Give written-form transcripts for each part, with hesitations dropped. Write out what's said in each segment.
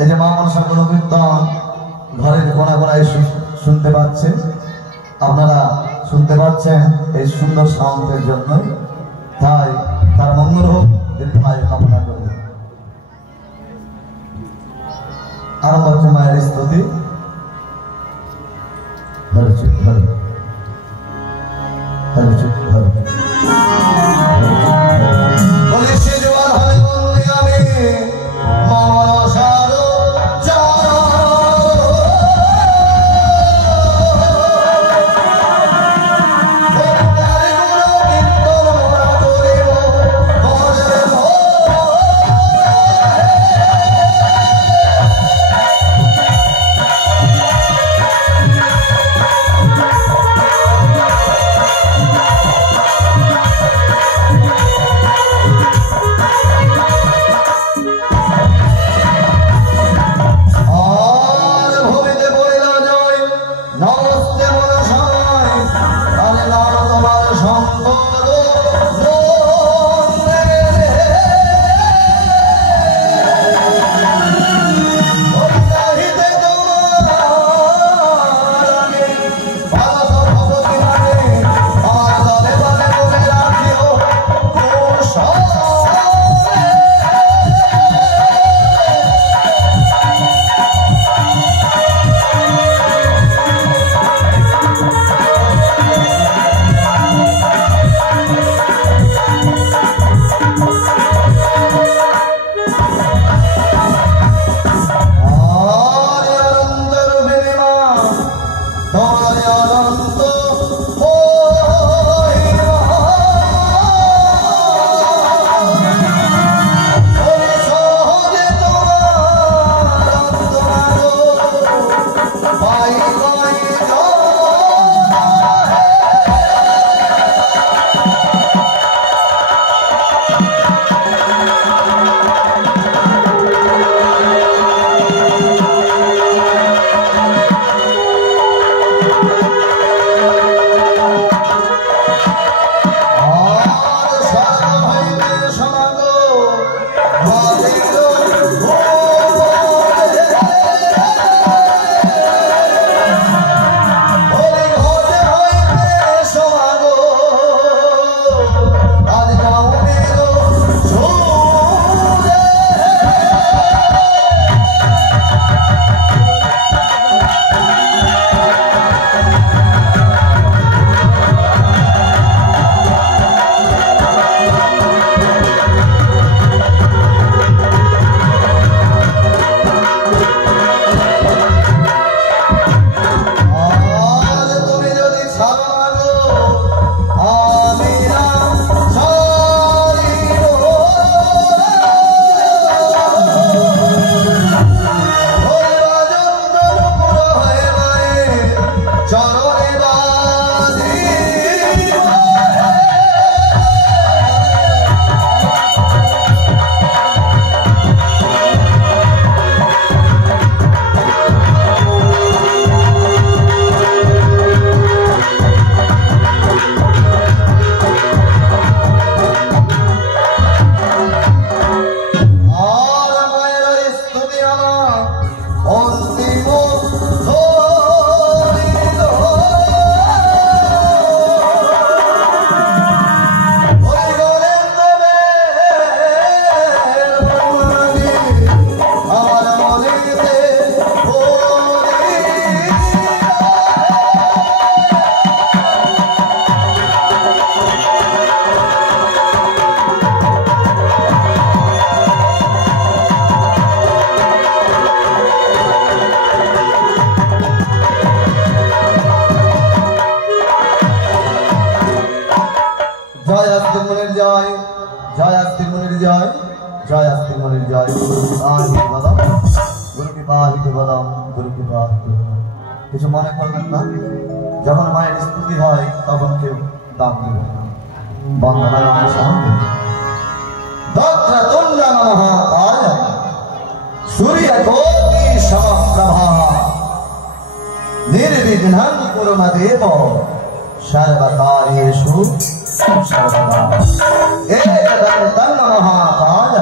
এই যে মা মনসার কোনো কীর্তন ঘরের কোনা কোনায় শুনতে পাচ্ছেন, আপনারা শুনতে পাচ্ছেন এই সুন্দর সাউন্ডের জন্য। তাই তার মঙ্গল হোক, দীর্ঘায়ু কামনা করি। আরম্ভ হচ্ছে মায়ের স্তুতি। কিছু মনে করবেন না, যখন মায়ের স্তুতি হয় তখন কেউ দাম দেবেন না, বন্দনায় অনুসরণ দেবেন। দত্রতুণ্ড মহাকায় সূর্যকোটি সমপ্রভা নির্বিঘ্নং কুরু দেব सर्वकार्येषु सर्वदा। एकदन्तं महाकाय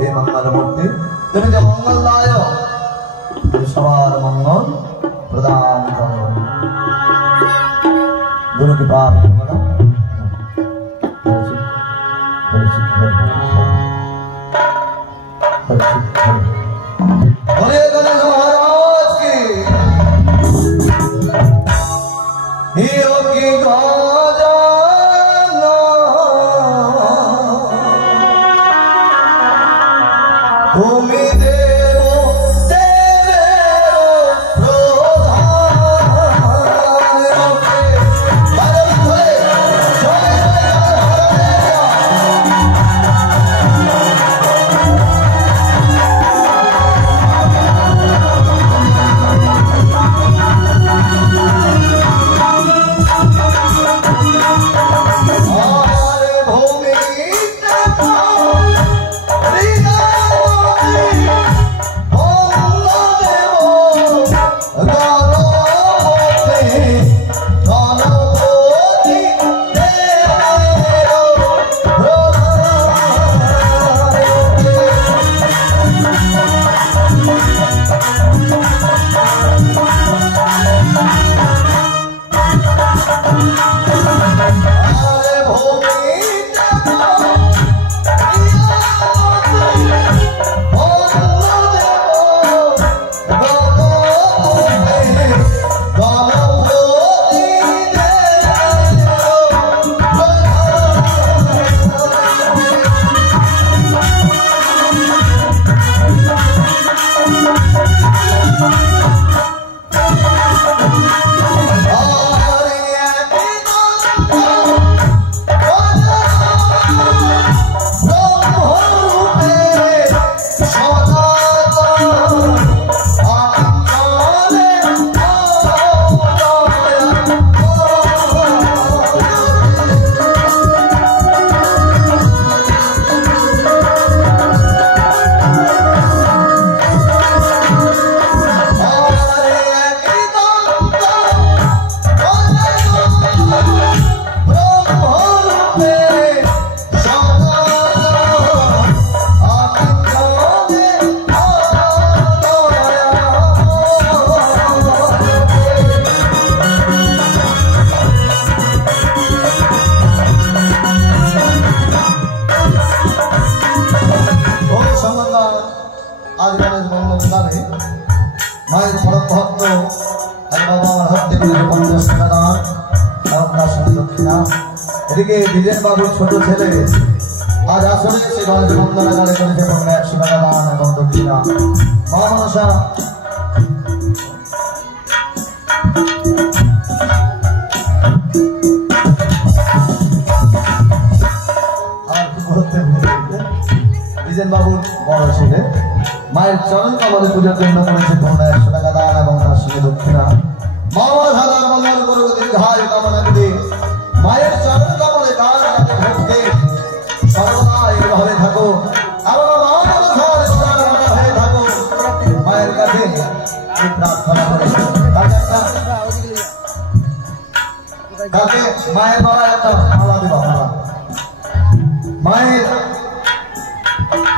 हे मंगलमूर्ति तुम जो मंगल लायो सवार मंगल प्रदान करो गुरु की बात बोले गणेश महाराज की हियो की गाजा भूमि देवो देवेरो प्रधान এদিকে বিজেন বাবুর ছোট ছেলে আজ আসলে সে গণেশ বন্দনাগারে করেছে 100 টাকা দান এবং দক্ষিণা। মা মনসা আর কি বলতে বিজেন বাবুর বড় ছেলে মায়ের চরণ কমলে পূজার জন্য করেছে 100 টাকা দান এবং তার সঙ্গে দক্ষিণা। মা মনসা তার মঙ্গল করুক দীর্ঘায়ু কামনা করে মায়ের চরণ কমলে দান ভক্তি সর্বদা এইভাবে থাকো হয়ে থাকো মায়ের কাছে প্রার্থনা করে তাকে মায়ের মালা একটা মালা দেব মায়ের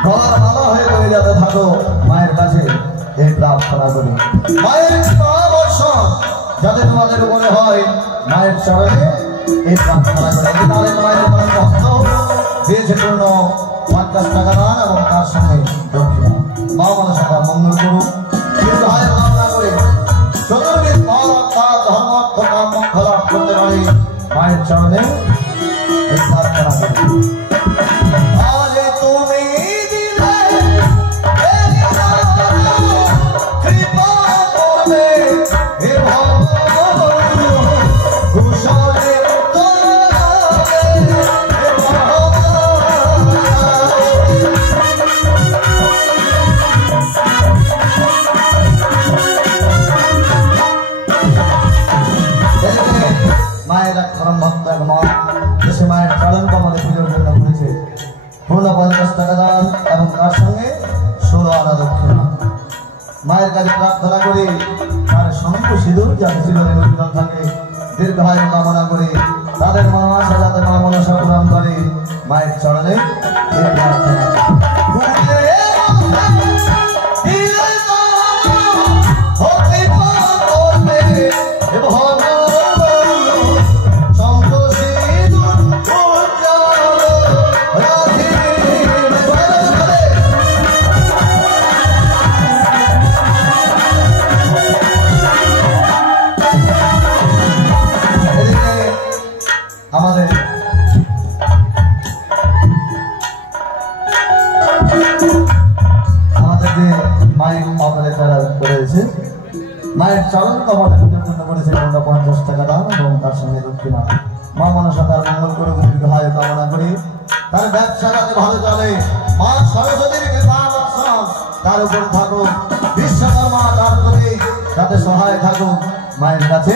গলার মালা হয়ে রয়ে যেতে থাকো মায়ের কাছে এই প্রার্থনা করি মায়ের পরামর্শ যাতে তোমাদের উপরে হয় মায়ের চরণে এই প্রার্থনা করে তাহলে মায়ের মনে ভক্ত দিয়েছে পূর্ণ 50 টাকা দান এবং তার সঙ্গে দক্ষিণা। মা মনসা মঙ্গল করুক দীর্ঘায়ু কামনা করে চতুর্বিধ ফল অর্থাৎ ধর্ম অর্থ কাম মোক্ষ লাভ করতে পারি মায়ের চরণে এই প্রার্থনা করি। আজ তুমি দিলে কৃপা করবে হে ভগবান কুশলে মায়ের চরণ কমলে পুজোর জন্য করেছে পূর্ণ 50 টাকা দান এবং তার সঙ্গে 16 আনা দক্ষিণা। মায়ের কাছে প্রার্থনা করি সিঁদুর যাতে জীবনে উজ্জ্বল থাকে দীর্ঘায়ু কামনা করে তাদের মনোবাসা যাতে মা মনসা পূরণ করে মায়ের চরণে এই প্রার্থনা। মায়ের চরণ কমলে পুজোর জন্য করেছে 50 টাকা দান এবং তার সঙ্গে দক্ষিণা। মা মনসা তার মঙ্গল করুক, দীর্ঘায়ু কামনা করি, তার ব্যবসা যাতে ভালো চলে, মা সরস্বতীর কৃপা বর্ষণ তার উপর থাকুক, বিশ্বকর্মা তার প্রতি যাতে সহায় থাকুক। মায়ের কাছে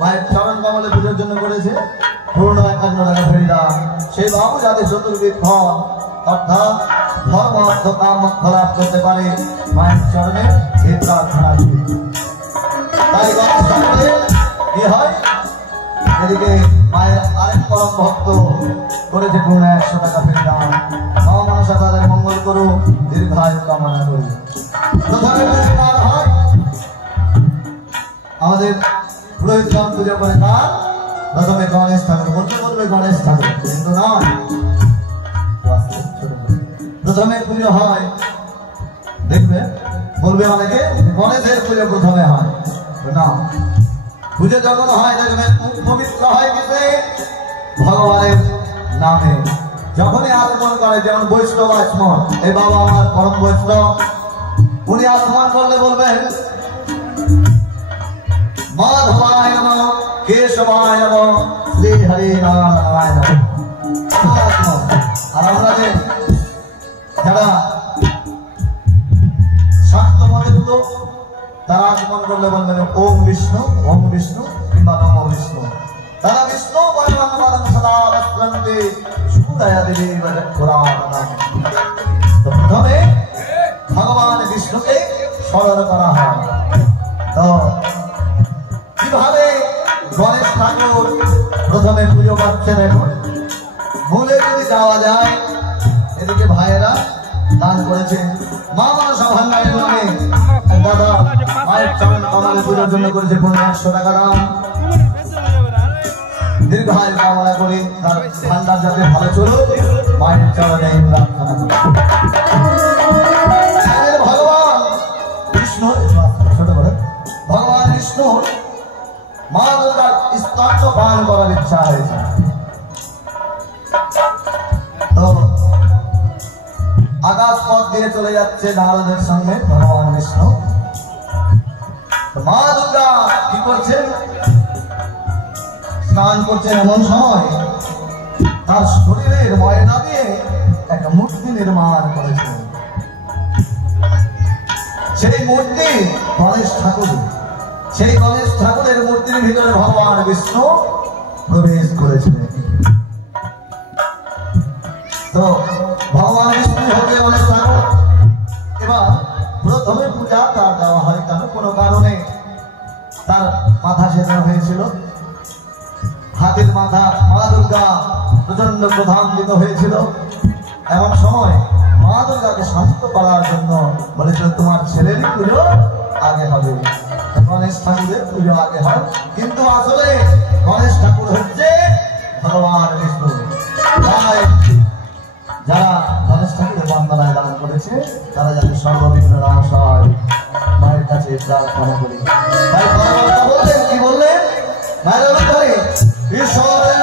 মায়ের চরণ কমলে পুজোর জন্য করেছে পূর্ণ 51 টাকা ফেরিদান। সেই বাবু যাতে চতুর্বিধ ফল অর্থাৎ ধর্ম অর্থ কাম মোক্ষ লাভ করতে পারে মায়ের চরণে এই প্রার্থনা করি। তাই কি হয়, এদিকে মায়ের আরেক পরম ভক্ত করেছে পূর্ণ 100 টাকা ফেরিদান। মা মনসা তাদের মঙ্গল করুক, দীর্ঘায়ু কামনা করি। প্রথমে হয় আমাদের পুরোহিতগণ পুজো করে কার? প্রথমে গণেশ ঠাকুর। বলতে বলবে গণেশ ঠাকুর, কিন্তু নয়, প্রথমে পুজো হয় দেখবে বলবে অনেকে গণেশের পুজো প্রথমে হয় না। পুজো যখন হয় দেখবেন পবিত্র হয় কিসে? ভগবানের নামে। যখনই আগমন করে, যেমন বৈষ্ণব আচমন, এই বাবা আমার পরম বৈষ্ণব, উনি আগমন করলে বলবেন মাধবায় নমঃ, কেশবায় নমঃ, শ্রী হরি নারায়ণ নমঃ। আর আমরা যারা শাক্ত মতের লোক, তারা আগমন করলে বলবেন ওম বিষ্ণু কিংবা নম বিষ্ণু। তারা বিষ্ণু পরমাত্মার সদা বস্ত্রন্তে সুদয়া দেবী পুরাণ। তো প্রথমে ভগবান বিষ্ণুকে স্মরণ করা হয়। তো কিভাবে গণেশ ঠাকুর প্রথমে পুজো করছেন, এখন ভুলে যদি যাওয়া যায়, এদিকে ভাইয়েরা দান করেছে মা মনসা ভান্ডারের নামে। দাদা মায়ের চরণ কমলে পুজোর জন্য করেছে 100 টাকা দান। দীর্ঘায়ু কামনা করি, তার ভান্ডার যাতে ভালো চলুক, মায়ের চরণে প্রার্থনা করি। ভগবান বিষ্ণু, ছোট করে ভগবান বিষ্ণু মা দুর্গার স্তন্য পান করার ইচ্ছা হয়েছে। তো আকাশ পথ দিয়ে চলে যাচ্ছে নারদের সঙ্গে ভগবান বিষ্ণু। মা দুর্গা কি করছেন? স্নান করছেন। এমন সময় তার শরীরের ময়লা দিয়ে একটা মূর্তি নির্মাণ করেছেন। সেই মূর্তি গণেশ ঠাকুর। সেই গণেশ ঠাকুরের মূর্তির ভিতরে ভগবান বিষ্ণু প্রবেশ করেছিলেন। তো ভগবান বিষ্ণু হতে গণেশ ঠাকুর। এবার প্রথমে পূজা তার দেওয়া হয়, কেন কোনো কারণে তার মাথা সেদা হয়েছিল, হাতির মাথা। মা দুর্গা প্রচন্ড ক্রোধান্বিত হয়েছিল। এমন সময় মা দুর্গাকে শান্ত করার জন্য বলেছিল, তোমার ছেলেরই পুজো আগে হবে, গণেশ ঠাকুরের পুজো আগে হয়। কিন্তু আসলে গণেশ ঠাকুর হচ্ছে ভগবান বিষ্ণু। তাই যারা গণেশ ঠাকুরের বন্দনায় দান করেছে, তারা যাতে সর্ববিঘ্ন নাশ হয়, মায়ের কাছে প্রার্থনা করি। তাই বললেন, কি বললেন? মায়ের ধরে ঈশ্বরের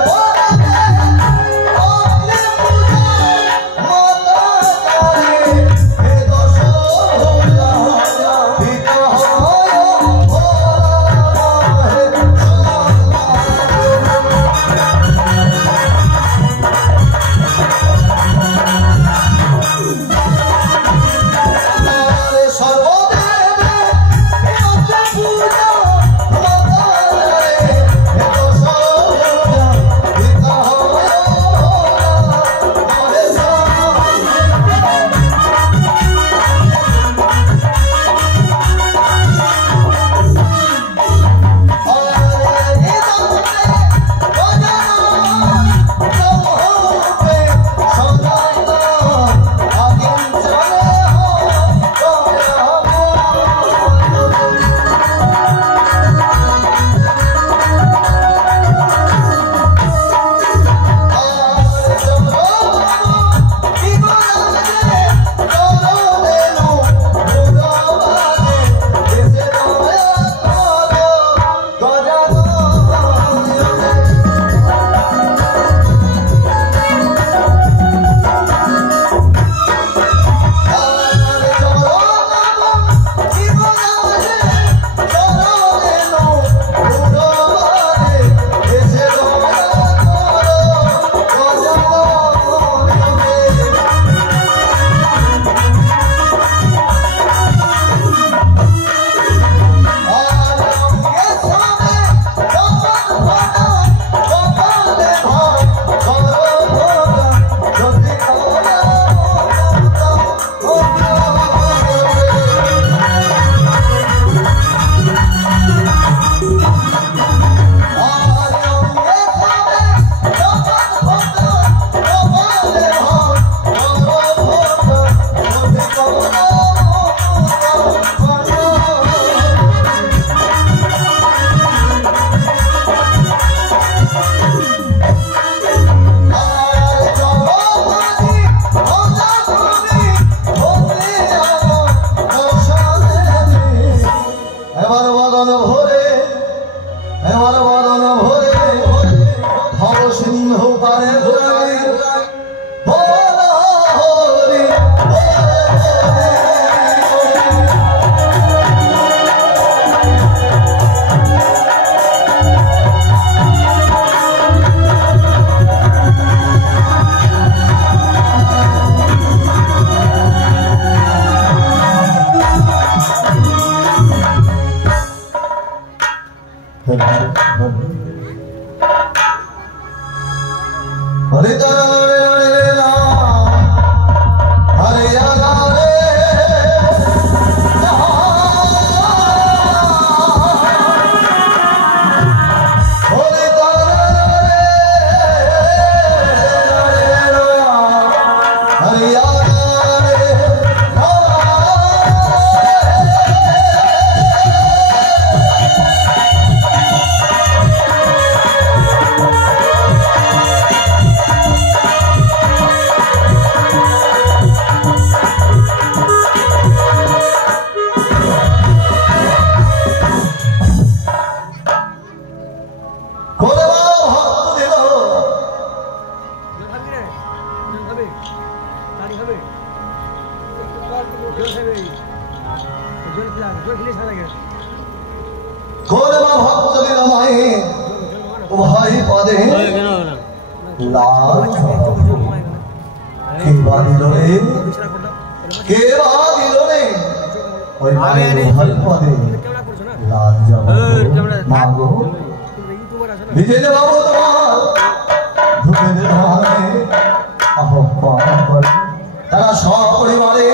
তারা সপরিবারে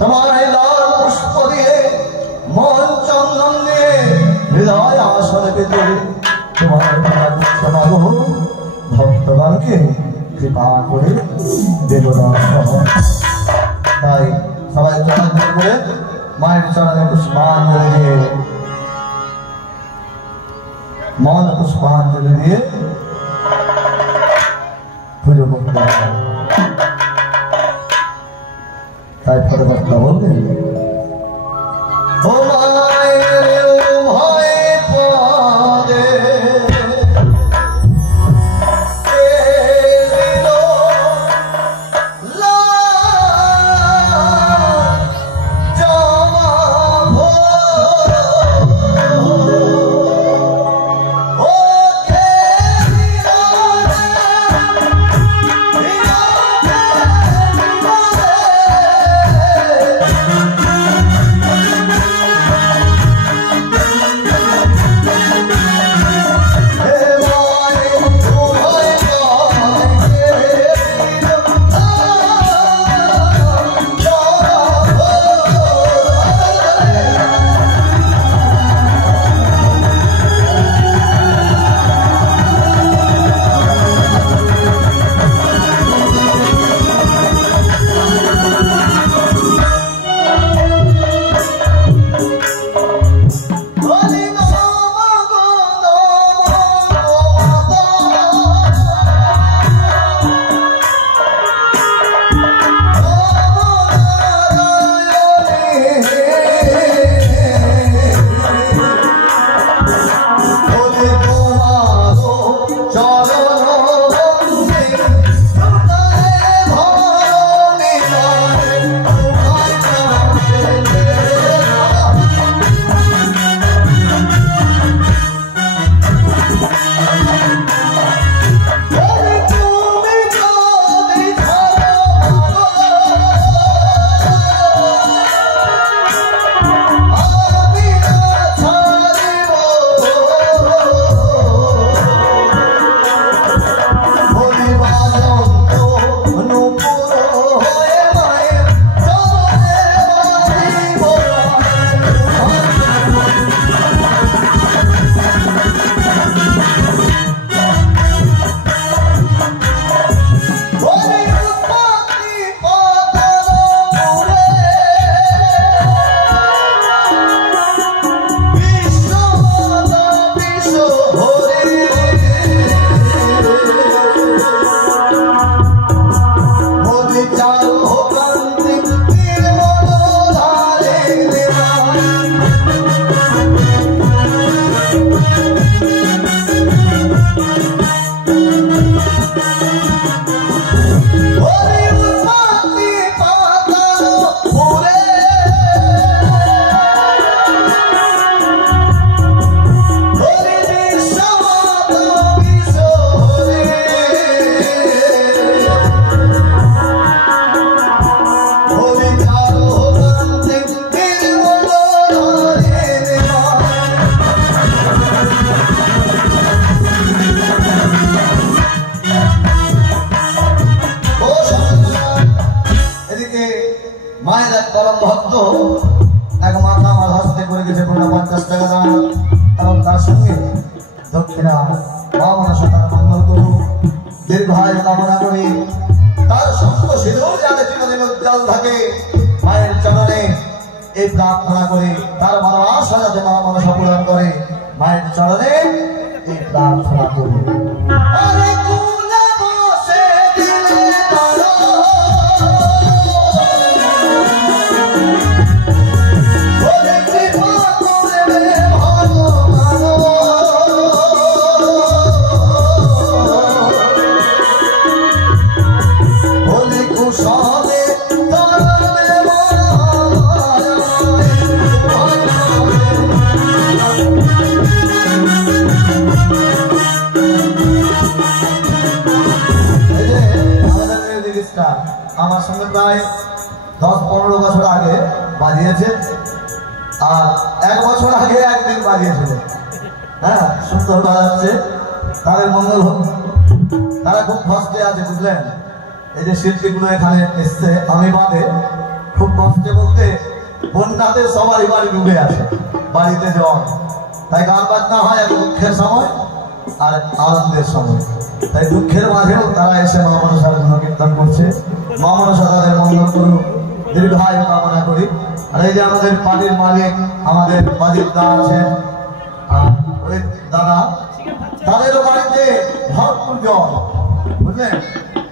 তোমার লাল পুষ্প দিয়ে মন চন্দন দিয়ে হৃদয় আসন পেতে তোমার ভক্তগণকে কৃপা করে দেবদান তাই সবাই চরণে করে মায়ের চরণে পুষ্পাঞ্জলি দিয়ে মন পুষ্পাঞ্জলি দিয়ে পুজো করতে হবে। তাই পরে কথা বলবেন ও মায়ের ভয় পদে ভক্ত এক মাথা আমার হস্তে করে গেছে 50 টাকা দাম এবং তার সঙ্গে দক্ষিণা মা মনসা তার মঙ্গল করু দীর্ঘায়ু কামনা করি। তার সত্য সিঁদুর যাতে চিরদিন উজ্জ্বল থাকে মায়ের চরণে এই প্রার্থনা করি। তার ভালোবাসা যাতে মা মনসা পূরণ করে মায়ের চরণে এই প্রার্থনা করি। আমার সঙ্গে প্রায় 10-15 বছর আগে বাজিয়েছে আর 1 বছর আগে একদিন বাজিয়েছিল। হ্যাঁ, সুন্দর বাজাচ্ছে, তাদের মঙ্গল হোক। তারা খুব কষ্টে আছে বুঝলেন। এই যে শিল্পীগুলো এখানে এসছে আমি বাদে খুব কষ্টে বলতে বন্যাতে সবারই বাড়ি ডুবে আছে, বাড়িতে জল, তাই গান বাজনা হয় এক দুঃখের সময় আর আনন্দের সময়। তাই দুঃখের মাঝেও তারা এসে মা মনসার গুণকীর্তন করছে। মা মনসা তাদের মঙ্গল করুক, দীর্ঘায়ু কামনা করি। আর এই যে আমাদের পার্টির মালিক আমাদের বাজির দা আছেন, ওই দাদা, তাদেরও বাড়িতে ভরপুর জল, বুঝলেন।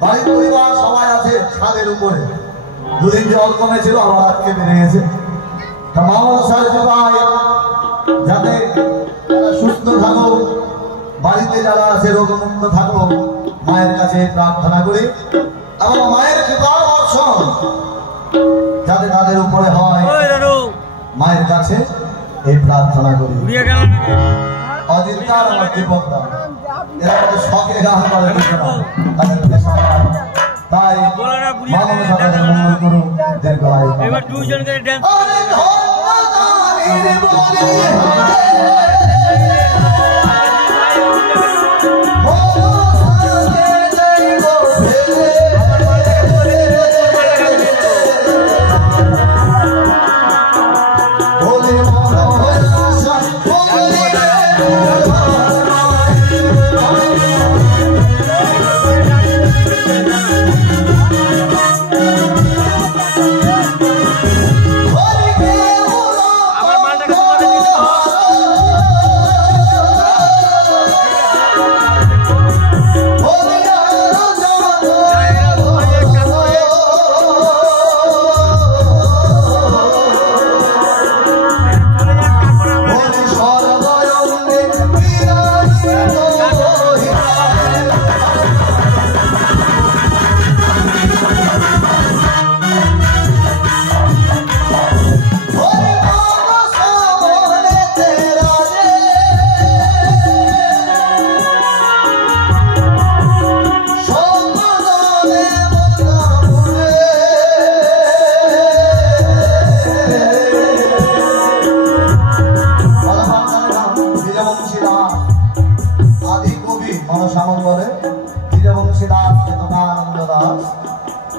বাড়ির পরিবার সবাই আছে ছাদের উপরে। দুদিন জল কমেছিল, আবার আজকে বেড়ে গেছে। তা মা মনসার কৃপায় যাতে সুস্থ থাকো, বাড়িতে যারা আছে রোগমুক্ত থাকো, মায়ের কাছে প্রার্থনা করি। এবং মায়ের কৃপা বর্ষণ যাতে তাদের উপরে হয়, মায়ের কাছে এই প্রার্থনা করি। অজিতদার আমার দীপকদা এরা আমাদের শখে গান করে, তাই মা মনসা তাদের মঙ্গল করুন, দীর্ঘায়ু। এবার দুইজনকে ড্যান্স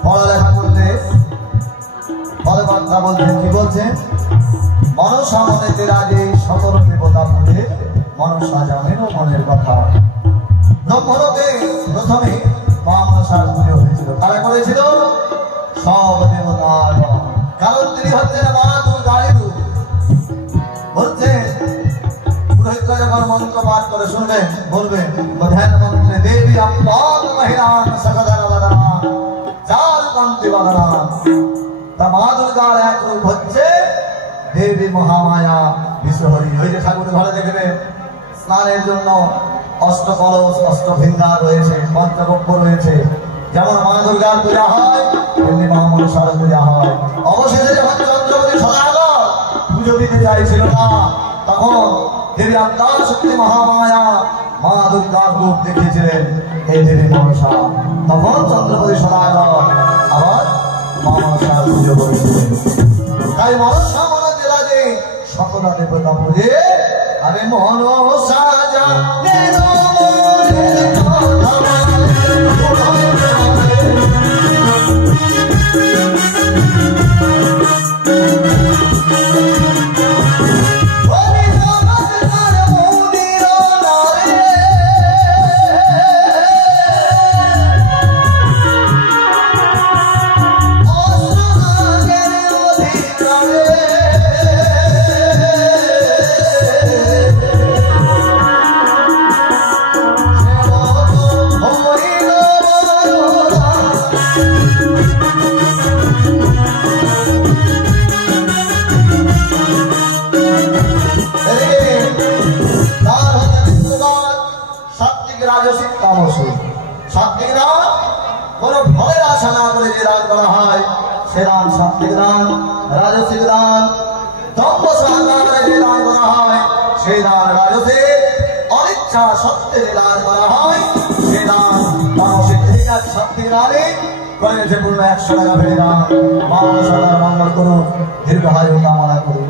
পড়ালেখা করলে পরে বার্তা বলছেন, কি বলছেন? মনসা মনেতে রাজে 17 দেবতা পুজে, মনসা জানেন মনের কথা। ব্রহ্মলোকে প্রথমে মা মনসার পুজো হয়েছিল। কারা করেছিল? সব দেবতার। কারণ তিনি হচ্ছেন মা দুর্গার রূপ। বলছেন পুরোহিতরা যখন মন্ত্র পাঠ করে শুনবেন, বলবেন ধ্যান মন্ত্রে দেবী আপন মহিলান সকদার বদনান চার কান্তি বদনান। তা মা দুর্গার এক রূপ হচ্ছে দেবী মহামায়া বিশ্বহরি। ওই যে ঠাকুর ঘরে দেখবেন স্নানের জন্য অষ্টকলশ অষ্টভিঙ্গা রয়েছে, পঞ্চগব্য রয়েছে। যেমন মা দুর্গার পূজা হয় তেমনি মা মনসার পূজা হয়। অবশেষে যখন চন্দ্রবতী সদাগর পুজো দিতে চাইছিল না, তখন দেবী আদ্যার শক্তি মহামায়া মা দুর্গার রূপ দেখিয়েছিলেন এই দেবী মনসা। তখন চন্দ্রপতি সদাগর আবার মা মনসার পুজো করেছিলেন। তাই মনসা মনে জেলা যে সকলা দেবতা পুজে, আরে মনসা জানেন মনের কথা। সাত্বিক রাজসিক তামসিক। সাত্বিক দান কোন ফলের আশা না করে যে দান করা হয় সে দান সাত্বিক দান। রাজসিক দান তপস্যা না করে যে দান করা হয় সেই দান রাজসিক। অনিচ্ছা সত্যে যে দান করা হয় সে দান তামসিক। ঠিক আছে, সাত্বিক দানে করেছে পূর্ণ 100 টাকা ফেলে দান। বাবা সদার মঙ্গল করুন, দীর্ঘায়ু কামনা করুন।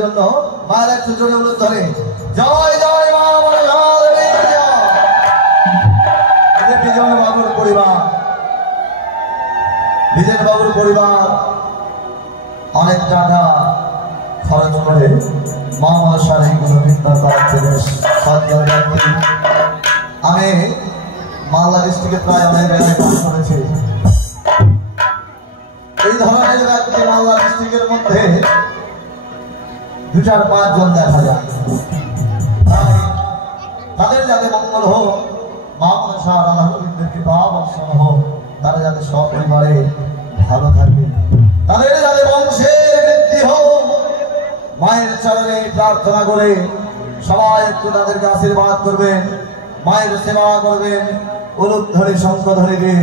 জন্য মায়ের একটু জোরে বলতে ধরে জয় জয় মা বিজন বাবুর পরিবার, বিজন বাবুর পরিবার অনেক টাকা খরচ করে মা মনসার এইগুলো কীর্তন করাচ্ছে। বেশ আমি মালদা ডিস্ট্রিক্টে প্রায় অনেক জায়গায় কাজ করেছি। এই ধরনের ব্যক্তি মালদা ডিস্ট্রিক্টের মধ্যে 2-4-5 জন দেখা যায়। তাদের যাতে মঙ্গল হোক, মা মনসা রাধা গোবিন্দের কৃপা বর্ষণ হোক, তারা যাতে সপরিবারে ভালো থাকে, তাদের যাতে বংশের বৃদ্ধি হোক, মায়ের চরণে প্রার্থনা করে সবাই একটু তাদেরকে আশীর্বাদ করবেন, মায়ের সেবা করবেন। উলুধ্বনি শঙ্খধ্বনি দিয়ে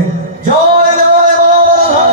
জয় জয় মা মনসা।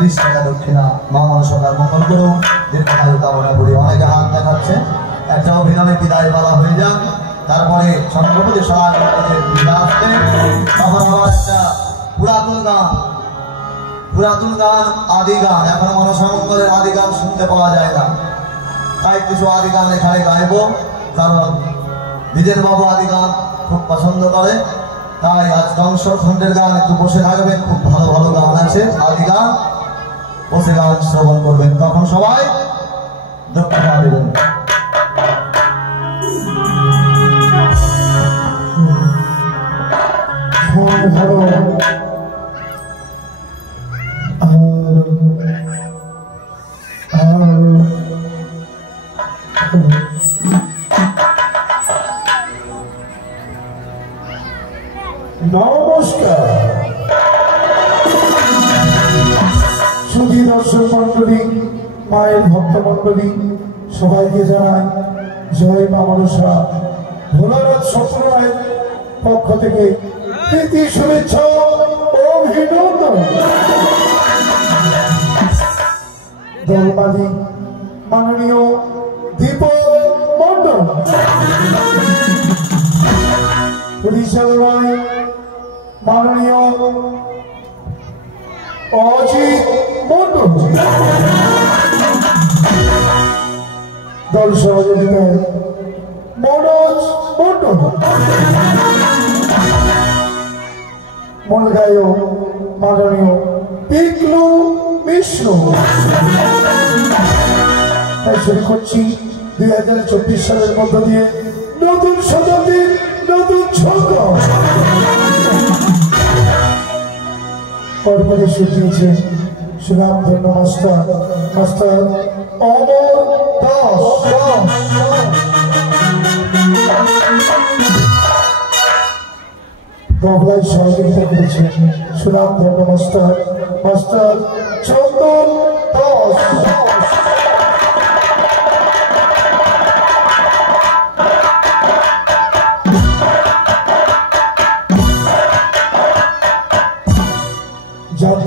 30 টাকা দক্ষিণা মা মনসার মঙ্গল করুন, দীর্ঘায়ু কামনা করি। অনেকে হাত দেখাচ্ছে, একটা অভিনবে বিদায় বলা হয়ে যাক, তারপরে ছত্রপতি সাহায্যের বিদায় আসবে। তখন আবার একটা পুরাতন গান আদি গান, এখন মনসা মঙ্গলের আদি গান শুনতে পাওয়া যায় না, তাই কিছু আদি গান এখানে গাইব, কারণ বিজেন বাবু আদি গান খুব পছন্দ করে। তাই আজ কংসর খণ্ডের গান একটু বসে থাকবেন, খুব ভালো ভালো গান আছে আদি গান, বসে গান শ্রবণ করবেন, তখন সবাই দক্ষিণা দেবেন। নমস্কার সুধী দর্শক মন্ডলী, মায়ের ভক্ত মন্ডলী, সবাইকে জানাই জয় মা মনসা। ভোলানাথ সত্ররায়ের পক্ষ থেকে প্রীতি শুভেচ্ছা ও অভিনন্দন। দলমালিক মাননীয় দীপক মন্ডল, পরিচালনায় মাননীয় অজিত মন্ডল, দল সহযোগিতায় মনোজ মন্ডল, মূল গায়ক মাননীয় পিকলু মিশ্র। তাই শুরু করছি 2024 সালের মধ্য দিয়ে নতুন শতাব্দীর নতুন ছন্দ। পরপরে শুনিয়েছে সুনাম ধন্য মাস্টার অমর দাস। তবলায় সহযোগিতা করেছে সুনাম ধন্য মাস্টার চন্দন দাস।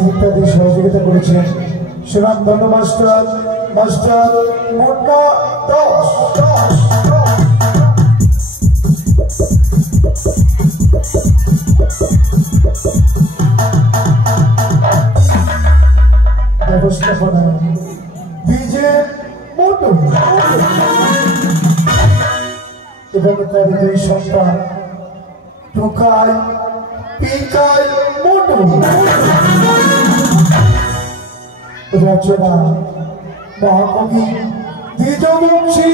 ইত্যাদি সহযোগিতা করেছেন সুনাম ধন্য মাস্টার মুন্না দাস। ব্যবস্থাপনা বিজে মন্ডল এবং তার দুই সন্তান টুকাই পিকাই মন্ডল। রচনা মহাকবি দ্বিজবংশী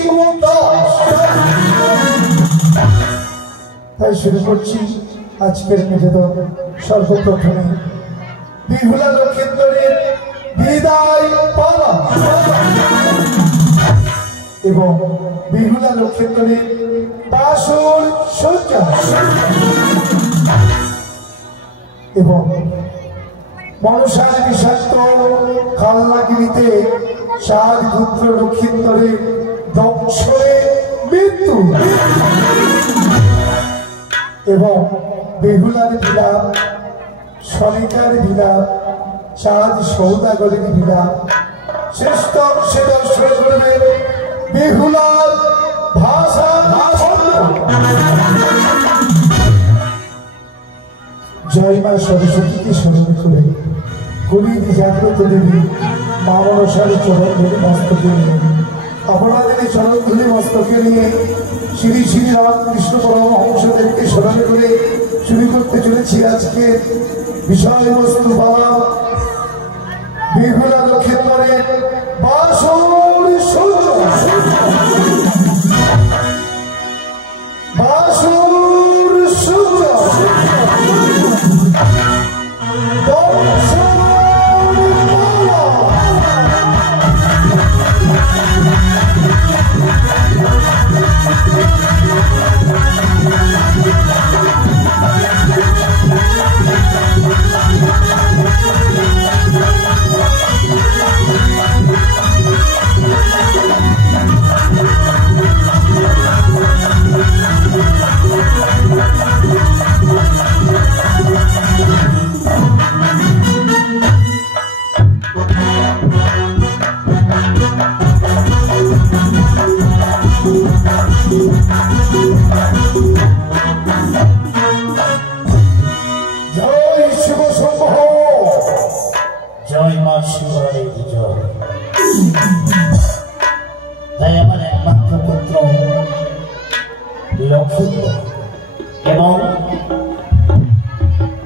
দাস। তাই শুরু করছি আজকের নিবেদন। সর্বপ্রথমে বিহুলা লক্ষেন্দ্রের বিদায় পালা এবং বিহুলা লক্ষেন্দ্রের বাসর সজ্জা এবং মনসার বিষাক্ত খালনাগিরিতে 4 পুত্র লক্ষিন্দরের দংশনে মৃত্যু এবং বেহুলার বিলাপ, সনিকার বিলাপ, 4 সৌদাগরের বিলাপ। শ্রেষ্ঠ অংশে দর্শন করবে বেহুলার ভাষা। জয় মা সরস্বতীকে স্মরণ করে কবির জাগ্রত দেবী মা মনসার চরণ ধরে মস্তকে নিয়ে আপনাদের এই চরণ ধরে মস্তকে নিয়ে শ্রী শ্রী রামকৃষ্ণ পরমহংসদেবকে স্মরণ করে শুরু করতে চলেছি আজকে বিষয়বস্তু পালা। বেহুলা লক্ষেন্দ্রের বাসর সজ্জা। জয় শিব শম্ভ, জয় মা শিবরানী জয়। তাই আমার একমাত্র পুত্র লক্ষ্মণ এবং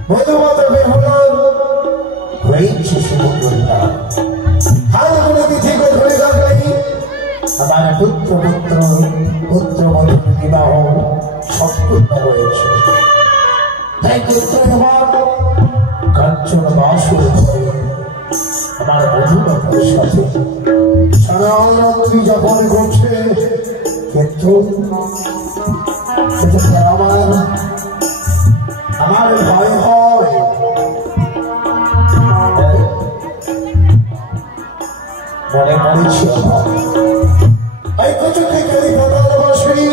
মধুমাতা বেহুলার হয়েছে শুভকন্যা। আর কোনো তিথি ধরে থাকলেই আমার পুত্র পুত্রবধূর বিবাহ সম্পূর্ণ হয়েছে। তাই পুত্র আমার কাঞ্চন বাসুর ঘরে আমার বধূবাদের সাথে সারারাত্রি যাপন করছে, কিন্তু আমার ভয় হয়। মনে পড়েছি এই কিছু থেকে ভালোবাসি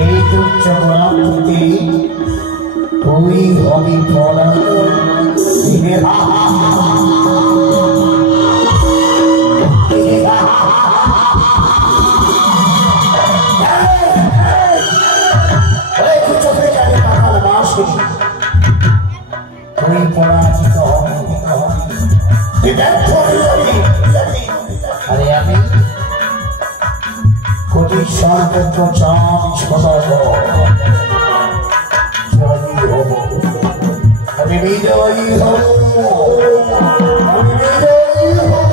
এই তুচ্ছ গোলাপতি তুই হবি পড়া তুই পরাজিত আরে আমি কোটি সর্বত্র চাঁদ সদা জয়ী হব, আমি বিজয়ী হব, আমি বিজয়ী হব।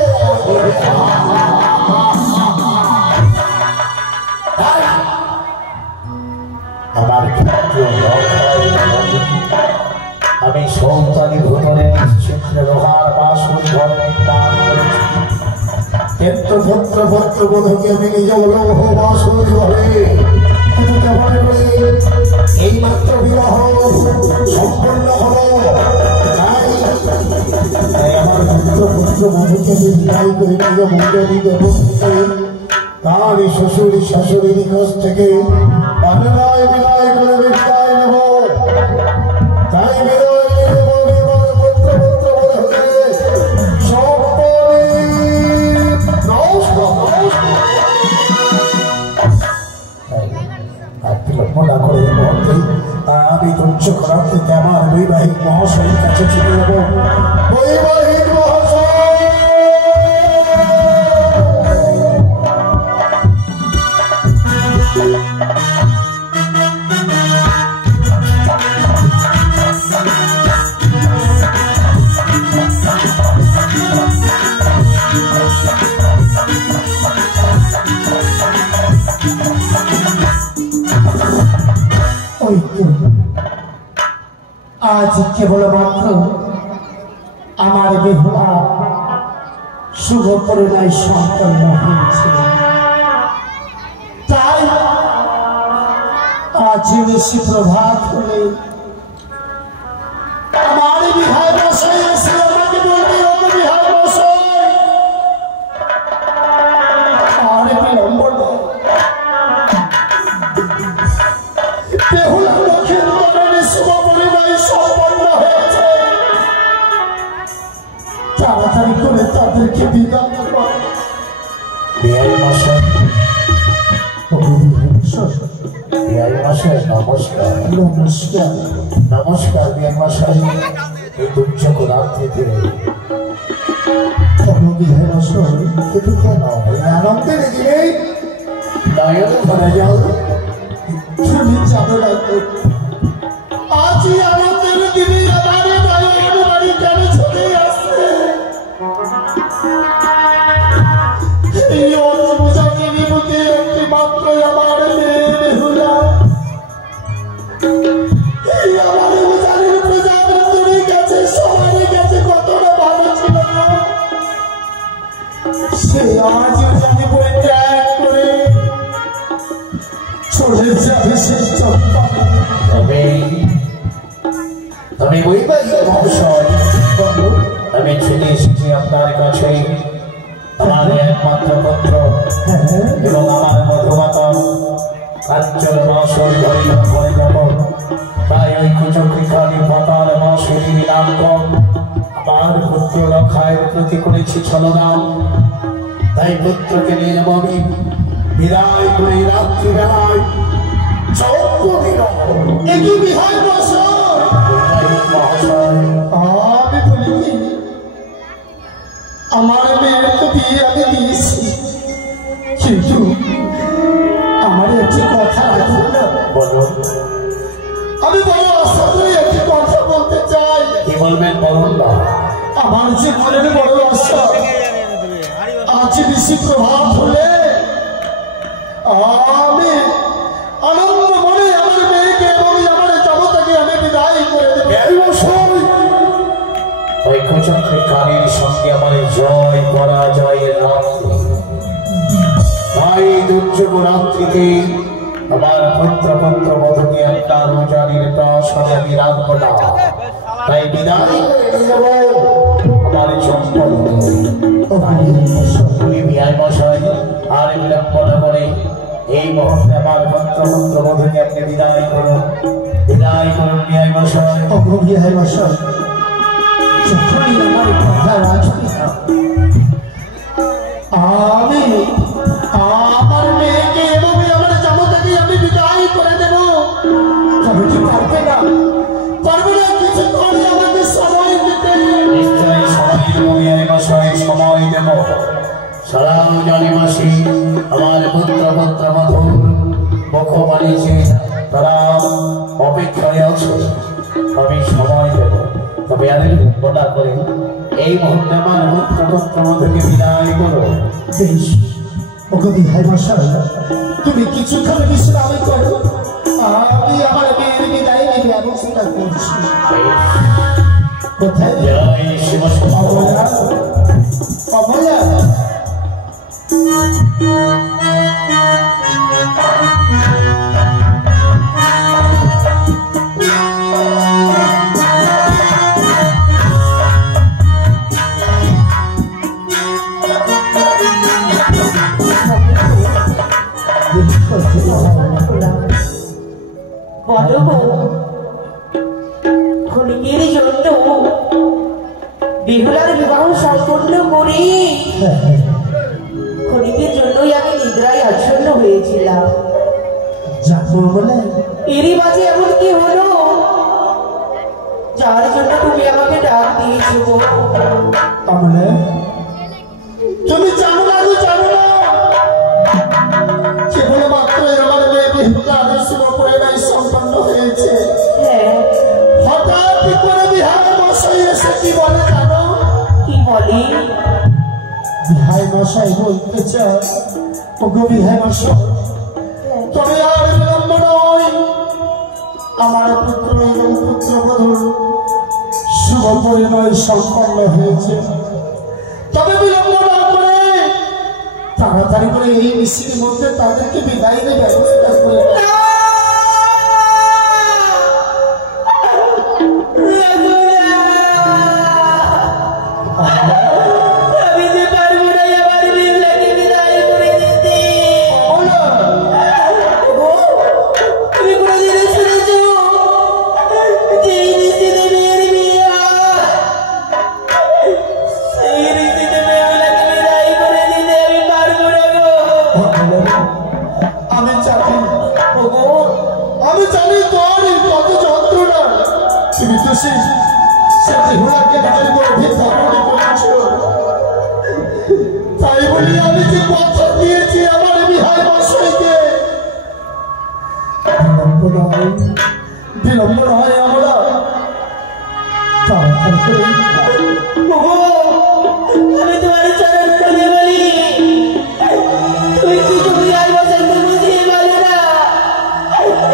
আমার আমি সৌতালি ভূতলে নিশ্চিত্র লোহার বাসন ঘর নির্মাণ করেছি, কিন্তু পুত্র পুত্র বোধকে আমি নিজ লৌহ বাসন ঘরে এই মাত্র বিবাহ সম্পন্ন হল। তাই আমার পুত্র পুত্র বধূকে বিদায় করে নিজ মন্ডলী দেব তার শ্বশুর শাশুড়ির নিকট থেকে বিদায় বিদায় করে বিদায় নেব। তাই বিদায় নেব পুত্র পুত্র বধূকে মনে করে আমি তুচ্ছ খারাপ থেকে আমার বৈবাহিক মহাশয়ের কাছে চলে যাব। বৈবাহিক মহাশয় আজ কেবলমাত্র আমার বেহুলা শুভ পরিণয় সম্পন্ন হয়েছিল, তাই আজ বেশি প্রভাত হলে আমার বিহার বসাই এসে আমাকে বলবে বিহার বসাই আর বিলম্ব বেহুলা লক্ষ্মীর মনে শুভ পরিণয় সম্পন্ন হয়েছে, তাড়াতাড়ি করে তাদেরকে বিদায় করো। নমস্কার নমস্কার নমস্কার বিহার মশাই, এই তুচ্ছ রাত্রিতে বিহার মশাই কিন্তু কেন আনন্দের দিনে নয়ন ভরে যাও। তুমি যাবে না আজই আনন্দের দিনে আমার নয়ন বাড়ি কেন চলে আসছে? এই অসুবিধার বুকে একটি মাত্র আমার বেহুলা, এই আমার উজানের প্রজাপতির কাছে সবার কাছে কতটা ভালো ছিল, সে আজ উজানে পরিত্যাগ করে চলে যাবে শেষ চম্পা। আমি বৈবাহিক মহাশয়, আমি ছুটে এসেছি আপনার কাছে আমার একমাত্র পুত্র এবং আমার মধুমাতা কাঞ্চন বাসন ঘরে যাব। করেছি ছলনা, তাই পুত্রকে নিয়ে যাবো আমি বিদায় করে রাত্রিবেলায় একই বিহার আমি বলি কি আমার মেয়ের তো বিয়ে আমি দিয়েছি, কিন্তু আমার একটি কথা রাখবো না। আমি বড় আশা করে একটি কথা বলতে চাই। কি বলবেন বলুন না। আমার যে মনের বড় আশা, আজ বেশি প্রভাব হলে আমি আনন্দ মনে আমার মেয়েকে এবং আমার জগতাকে আমি বিদায় করে দেব। ওই কুচক্রের কানের সঙ্গে আমার জয় পরাজয়ের রাত্রি, তাই দুর্যোগ রাত্রিতে আমার পুত্র বধূকে একটা রোজারির প্রাসাদে আমি রাখবো না, তাই বিদায় আমার চম্পল বিহার মশাই আর বিলম্বনা করে এই মুহূর্তে আমার পুত্র বধূকে আপনি বিদায় করুন বিহার মশাই। বিহার মশাই যখনই আমার কথা রাখবি না, আমি আমার মেয়েকে এবং আমার জগতাকে আমি বিদায় করে দেব। তবে কি পারবে না? পারবে না কিছু করে আমাকে সময় দিতে? নিশ্চয়ই সময় দেবো বিহার মশাই, সময় দেব। সারা জানি মাসি আমার পুত্র বধূর মুখ বানিয়েছে, তারা অপেক্ষায় আছে, আমি সময় দেব। তবে আমি ঘোষণা করি এই মুহূর্তে আমার পুত্র বধূকে বিদায় করো। বেশ, ওকে বিহার মশাই তুমি কিছুক্ষণ বিশ্রাম করো, আমি আমার মেয়ের বিদায়ের ব্যবস্থা করছি। কোথায় জয় শিব অমলা, অমলা ক্ষণিকের জন্য বিহুলার বিবাহ সম্পূর্ণ করে ক্ষণিকের জন্যই আমি নিদ্রায় আচ্ছন্ন হয়েছিলাম। এরই মাঝে এমন কি হলো যার জন্য তুমি আমাকে ডাক দিয়েছো? তুমি জানো না, আমি জানো না, কেবলমাত্র আমার মেয়ে বিহুলার শুভ পরিণয় সম্পন্ন হয়েছে। হঠাৎ করে বিহার মশাই এসে কি বলে জানো? কি বলে? বিহার মশাই বলতে চায়, ওগো বিহার মশাই তবে আর বিলম্ব নয়, আমার পুত্র এবং পুত্রবধূর শুভ পরিণয় সম্পন্ন হয়েছে। তবে বিলম্ব না করে তাড়াতাড়ি করে এই মিশির মধ্যে তাদেরকে বিদায়ের ব্যবস্থা করে তাই বলি আমি যে কথা দিয়েছি আমার বিহার মশাইকে, বিলম্ব নয় আমরা আমি তোমার চরণ করে বলি, তুমি কিছু বিহার মশাইকে বুঝিয়ে বলো না।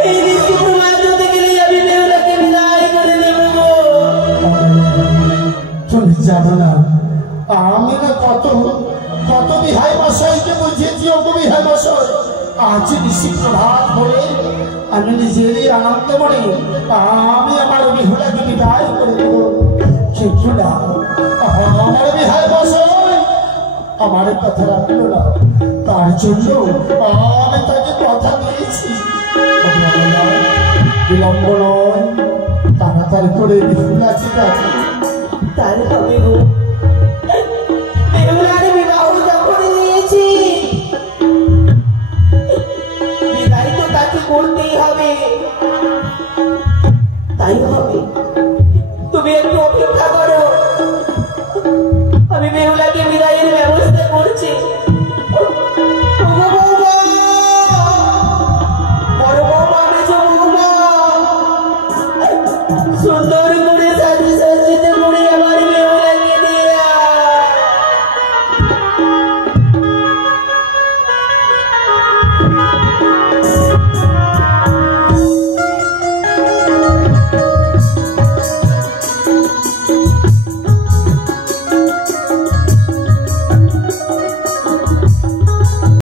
এই ঋষি প্রমাণ হতে গেলে আমি বেহুলাকে বিদায় করে দেব। তুমি জানো না আমি না কত কত বিহার মশাইকে বুঝিয়েছি। ওগো বিহার মশাই আজ ঋষি প্রভাত বলে আমি নিজেরই আনন্দ মনে আমি আমার বিহুলাকে বিদায় করে দেব। কিন্তু না, আমার বিহার মশাই আমার কথা রাখলো না, তার জন্য আমি তাকে কথা দিয়েছি। বিলম্ব নয়, তাড়াতাড়ি করে বিহুলাকে ডাকে। তার হবে গো, করতেই হবে, তাই হবে।